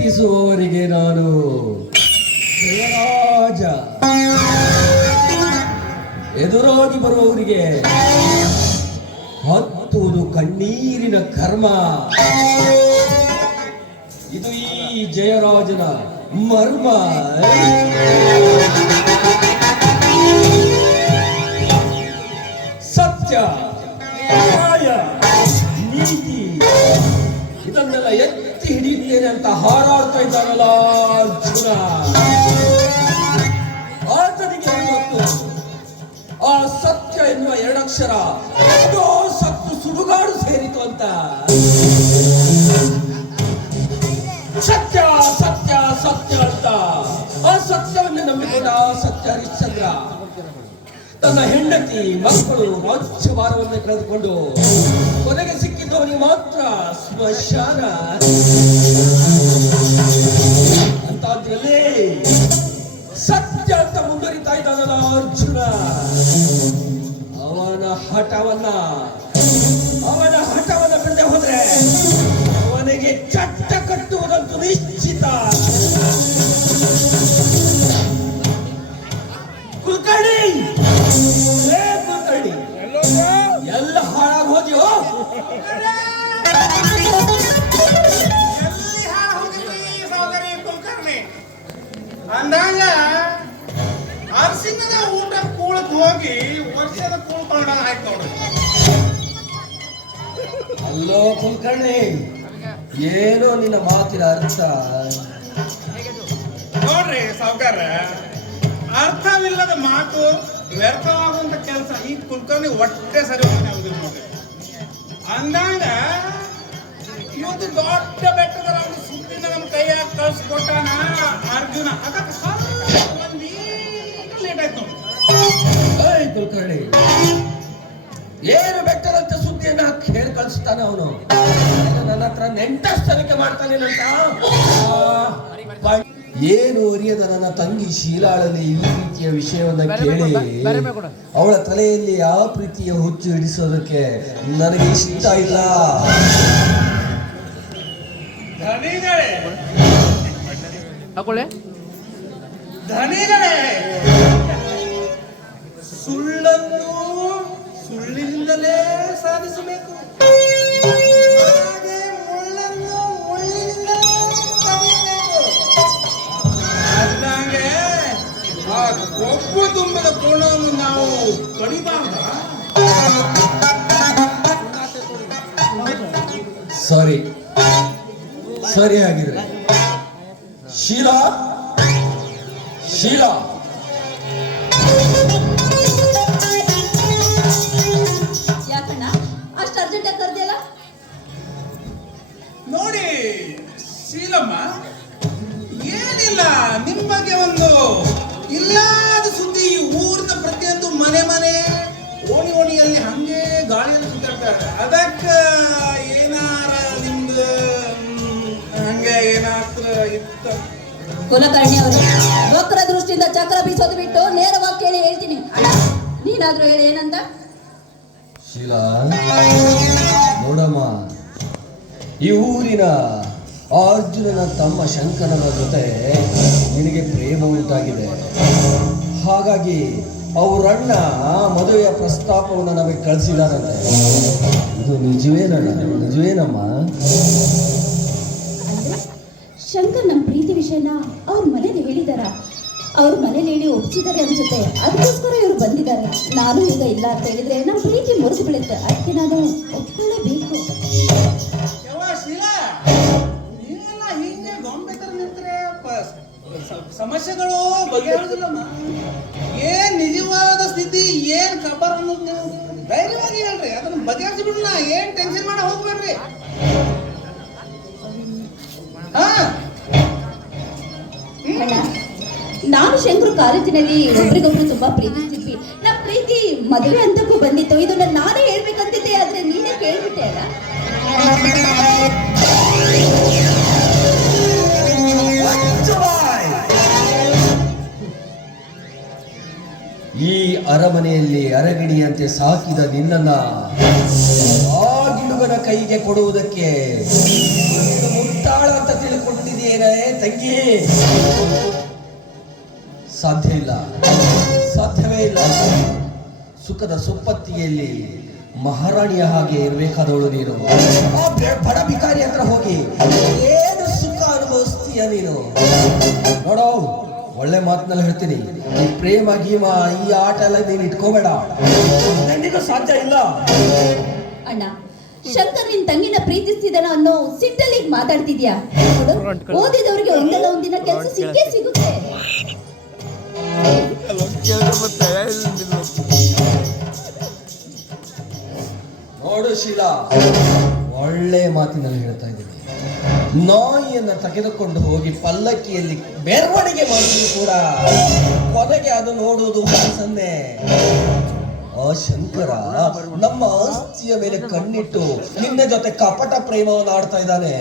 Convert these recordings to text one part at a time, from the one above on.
ಪ್ರೀತಿಸುವವರಿಗೆ ನಾನು ಜಯರಾಜ, ಎದುರಾಗಿ ಬರುವವರಿಗೆ ಹತ್ತುವುದು ಕಣ್ಣೀರಿನ ಕರ್ಮ. ಇದು ಈ ಜಯರಾಜನ ಮರ್ಮ. ಸತ್ಯ, ನ್ಯಾಯ, ನೀತಿ ಇದನ್ನೆಲ್ಲ ಎತ್ತಿ ಹಿಡಿಯುತ್ತೇನೆ ಅಂತ ಹಾರಾಡ್ತಾ ಇದ್ದಾನಲ್ಲ ಅರ್ಜುನ. ಆತನಿಗೆ ಇವತ್ತು ಆ ಸತ್ಯ ಎನ್ನುವ ಎರಡಕ್ಷರ ಎಷ್ಟೋ ಸತ್ತು ಸುಡುಗಾಡು ಸೇರಿತು ಅಂತ. ಸತ್ಯ ಸತ್ಯ ಸತ್ಯ ಅಂತ ಆ ಸತ್ಯವನ್ನು ನಂಬಿಕೊಂಡ ಸತ್ಯ ಹರಿಶ್ಚಂದ್ರ ತನ್ನ ಹೆಂಡತಿ ಮಕ್ಕಳು ರಾಜ್ಯಭಾರವನ್ನು ಕಳೆದುಕೊಂಡು ಕೊನೆಗೆ ಸಿಕ್ಕಿದ್ದವನಿಗೆ ಮಾತ್ರ ಸ್ಮಶಾನ. ಅಂತಾದ್ರಲ್ಲಿ ಸತ್ಯ ಅಂತ ಮುಂದುವರಿತಾ ಇದ್ದಾನಲ್ಲ ಅರ್ಜುನ. ಅವನ ಹಠವನ್ನ ಬಿಡದೆ ಹೋದ್ರೆ ಅವನಿಗೆ ಚಟ್ಟ ಕಟ್ಟುವುದಂತೂ ನಿಶ್ಚಿತ. ಕುಲಕರ್ಣಿ, ಕುಲಕರ್ಣಿ ಎಲ್ಲ ಹಾಳಾಗಿ ಹೋದ್ಯೋ? ಎಲ್ಲಿ ಹೋಗಿದ್ರಿ ಸಹೋದರಿ ಕುಲಕರ್ಣಿ? ಅಂದಾಗ ಅರಸಿನದ ಊಟ ಕೂಳಕ್ ಹೋಗಿ ವರ್ಷದ ಕೂಳ್ಕೊಂಡ ಆಯ್ತು ನೋಡ್ರಿ. ಅಲ್ಲೋ ಕುಲಕರ್ಣಿ, ಏನೋ ನಿನ್ನ ಮಾತಿನ ಅರ್ಥ ನೋಡ್ರಿ ಸಾವುಕಾರ, ಅರ್ಥವಿಲ್ಲದ ಮಾತು ವ್ಯರ್ಥವಾಗುವಂತ ಕೆಲಸ ಈ ಕುಲಕರ್ಣಿ ಹೊಟ್ಟೆ ಸರಿ ಹೋಗುದಿಲ್ಲ ನೋಡ್ರಿ. ಅಂದಾಗ ಇವತ್ತು ದೊಡ್ಡ ಬೆಟ್ಟದ ಒಂದು ಸುದ್ದಿನ ನಮ್ಮ ಕೈಯಾಗ ಕಳ್ಸಿಕೊಟ್ಟಾನ ಅರ್ಜುನ. ಅದಕ್ಕೆ ಲೇಟ್ ಆಯ್ತು ನೋಡಿ. ಕುಲಕರ್ಣಿ, ಏನು ಬೆಟ್ಟದಂತ ಸುದ್ದಿಯನ್ನ ಹೇಳಿ ಕಳಿಸ್ತಾನೆ ಅವನು. ನನ್ನ ಹತ್ರ ನೆಂಟಸ್ತನಿಕೆ ಮಾಡ್ತಾನೇನಂತ. ಏನು ಅರಿಯದ ನನ್ನ ತಂಗಿ ಶೀಲಾಳಲ್ಲಿ ಈ ರೀತಿಯ ವಿಷಯವನ್ನ ಕೇಳಿ ಅವಳ ತಲೆಯಲ್ಲಿ ಯಾವ ಪ್ರೀತಿಯ ಹುಚ್ಚು ಹಿಡಿಸೋದಕ್ಕೆ ನನಗೆ ಇಷ್ಟ ಇಲ್ಲ. ಧನಿಗಳೇ, ಸುಳ್ಳನ್ನು ಸುಳ್ಳಿನಿಂದಲೇ ಸಾಧಿಸಬೇಕು, ಮುಳ್ಳನ್ನು ಮುಳ್ಳಿನಿಂದಲೇ ತಡೆಯಬೇಕು. ಅದಂಗೆ ಆ ಕೊಬ್ಬು ತುಂಬಿದ ಕೋಣವನ್ನು ನಾವು ಕಡಿಬಾರ್ದ? ಸರಿ ಆಗಿದ್ರೆ ಶೀಲಾ, ಶೀಲಾ, ಯಾಕಣ್ಣ ಅಷ್ಟು ಅರ್ಜೆಂಟ್ ಆಗಿ ಕರ್ದಿಯಲ್ಲ? ನೋಡಿ ಶೀಲಮ್ಮ, ಏನಿಲ್ಲ, ನಿಮ್ಮ ಬಗ್ಗೆ ಒಂದು ಇಲ್ಲದ ಸುದ್ದಿ ಈ ಊರಿನ ಪ್ರತಿಯೊಂದು ಮನೆ ಓಣಿಯಲ್ಲಿ ಹಂಗೆ ಗಾಳಿಯಲ್ಲಿ ಸುತ್ತಾಡ್ತಾರೆ. ಅದಕ್ಕೆ ಏನಾರ ನಿಮ್ದು ಹಂಗೆ ಏನಾತ್ರ ಇತ್ತ? ಕುಲಕರ್ಣಿ ಅವರು ವಕ್ರ ದೃಷ್ಟಿಯಿಂದ ಚಕ್ರ ಬೀಸೋದು ಬಿಟ್ಟು ನೇರವಾಗಿ ಕೇಳಿ ಹೇಳ್ತೀನಿ. ನೀನಾದ್ರೂ ಹೇಳಿ ಏನಂತ? ಶೀಲಾ, ನೋಡಮ್ಮ, ಈ ಊರಿನ ಅರ್ಜುನನ ತಮ್ಮ ಶಂಕರನ ಜೊತೆ ನಿನಗೆ ಪ್ರೇಮ ಉಂಟಾಗಿದೆ. ಹಾಗಾಗಿ ಅವರಣ್ಣ ಮದುವೆಯ ಪ್ರಸ್ತಾಪವನ್ನು ನಮಗೆ ಕಳಿಸಿದಾರಂತೆ. ಇದು ನಿಜವೇನಮ್ಮ? ಶಂಕರ್ ನಮ್ಮ ಪ್ರೀತಿ ವಿಷಯನ ಅವ್ರ ಮನೇಲಿ ಹೇಳಿದಾರ. ಅವ್ರ ಮನೇಲಿ ಹೇಳಿ ಒಪ್ಪಿಸಿದ್ದಾರೆ ಅನ್ಸುತ್ತೆ. ಅದಕ್ಕೋಸ್ಕರ ಇವ್ರು ಬಂದಿದ್ದಾರೆ. ನಾನು ಈಗ ಇಲ್ಲ ಅಂತ ಹೇಳಿದ್ರೆ ನಮ್ಮ ಪ್ರೀತಿ ಮುರಿದು ಬೀಳುತ್ತೆ. ಅದಕ್ಕೆ ನಾನು ಒಪ್ಕೊಳ್ಳೇಬೇಕು. ಸಮಸ್ಯೆಗಳು ಬಗೆಹರಿದಿಲ್ಲಮ್ಮ. ಏನ್ ನಿಜವಾದ ಸ್ಥಿತಿ, ಏನ್ ಖಬರ್ ಅನ್ನೋದು ನೀವು ಧೈರ್ಯವಾಗಿ ಹೇಳ್ರಿ. ಅದನ್ನ ಬಗೆಹರಿಸಿ ಬಿಡೋಣ. ಏನ್ ಟೆನ್ಷನ್ ಮಾಡ ಹೋಗ್ಬೇಡ್ರಿ. ನಾನು ಶಂಕರು ಕಾಲೇಜಿನಲ್ಲಿ ಒಬ್ರಿಗೊಬ್ರು ತುಂಬಾ ಪ್ರೀತಿಸಿದ್ವಿ. ನಮ್ಮ ಪ್ರೀತಿ ಮದುವೆ ಅಂತಕ್ಕೂ ಬಂದಿತ್ತು. ಇದನ್ನ ನಾನೇ ಹೇಳ್ಬೇಕಂತಿದ್ದೆ, ಆದ್ರೆ ನೀನೇ ಕೇಳ್ಬಿಟ್ಟೆ ಅಲ್ಲ. ಈ ಅರಮನೆಯಲ್ಲಿ ಅರಗಿಣಿಯಂತೆ ಸಾಕಿದ ನಿನ್ನನ್ನ ಆ ಗಿಡುಗನ ಕೈಗೆ ಕೊಡುವುದಕ್ಕೆ ಮುಟ್ಟಾಳ ಅಂತ ತಿಳ್ಕೊಂಡಿದ್ದೀನಿ. ಪ್ರೀತಿಸಿದೇನೇ ತಂಗಿ? ಸಾಧ್ಯ ಇಲ್ಲ, ಸಾಧ್ಯವೇ ಇಲ್ಲ. ಸುಖದ ಸುಪ್ಪತ್ತಿಗೆಯಲ್ಲಿ ಮಹಾರಾಣಿಯ ಹಾಗೆ ಇರಬೇಕಾದವಳು ನೀನು. ಆ ಬಡ ಭಿಕಾರಿ ಹತ್ರ ಹೋಗಿ ಏನು ಸುಖ ಅನುಭವಿಸ್ತೀಯ ನೀನು? ನೋಡೋ, ಒಳ್ಳೆ ಮಾತಿನಲ್ಲಿ ಹೇಳ್ತೀನಿ, ಈ ಪ್ರೇಮ ಗೀಮ ಈ ಆಟ ಎಲ್ಲ ನೀನು ಇಟ್ಕೋಬೇಡ. ನನ್ನಿಂದ ಸಾಧ್ಯ ಇಲ್ಲ. ಅಣ್ಣ, ಶಂಕರ್ ನಿನ್ ತಂಗಿನ ಪ್ರೀತಿಸ್ತಿದ್ದಾನ ಅನ್ನೋ ಸಿಟ್ಟಲ್ಲಿ ಈಗ ಮಾತಾಡ್ತಿದ್ಯಾ? ನೋಡು, ಓದಿದವರಿಗೆ ಒಂದಲ್ಲ ಒಂದಿನ ಕೆಲಸ ಸಿಕ್ಕೇ ಸಿಗುತ್ತೆ. ನೋಡು ಶೀಲಾ, ಒಳ್ಳೆ ಮಾತಿನಲ್ಲಿ ಹೇಳ್ತಾ ಇದ್ದೀನಿ. ನಾಯಿಯನ್ನ ತೆಗೆದುಕೊಂಡು ಹೋಗಿ ಪಲ್ಲಕ್ಕಿಯಲ್ಲಿ ಮೆರವಣಿಗೆ ಮಾಡಿದ್ರು ಕೂಡ ಕೊನೆಗೆ ಅದು ನೋಡುವುದು ಮನಸ್ಸನ್ನೇ. ಆ ಶಂಕರ ನಮ್ಮ ಆಸ್ತಿಯ ಮೇಲೆ ಕಣ್ಣಿಟ್ಟು ನಿನ್ನ ಜೊತೆ ಕಪಟ ಪ್ರೇಮವನ್ನು ಆಡ್ತಾ ಇದ್ದಾನೆ.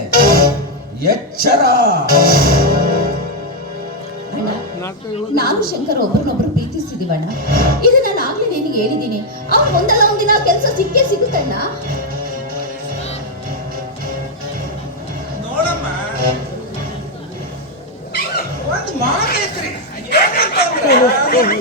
ಎಚ್ಚರ. ನಾನು ಶಂಕರ್ ಒಬ್ರನ್ನೊಬ್ರು ಪ್ರೀತಿಸ್ತಿದೀವಣ್ಣ. ಇದು ನಾನು ಆಗ್ಲೇ ನಿನಗೆ ಹೇಳಿದ್ದೀನಿ. ಅವ್ರು ಒಂದಲ್ಲ ಒಂದಿನ ಕೆಲಸ ಸಿಕ್ಕೇ ಸಿಗುತ್ತಣ್ಣ. ನೋಡಮ್ಮ, ಒಂದು ಮಾತೈತ್ರಿ, ಏನಂತಂದ್ರೆ ತಲೆ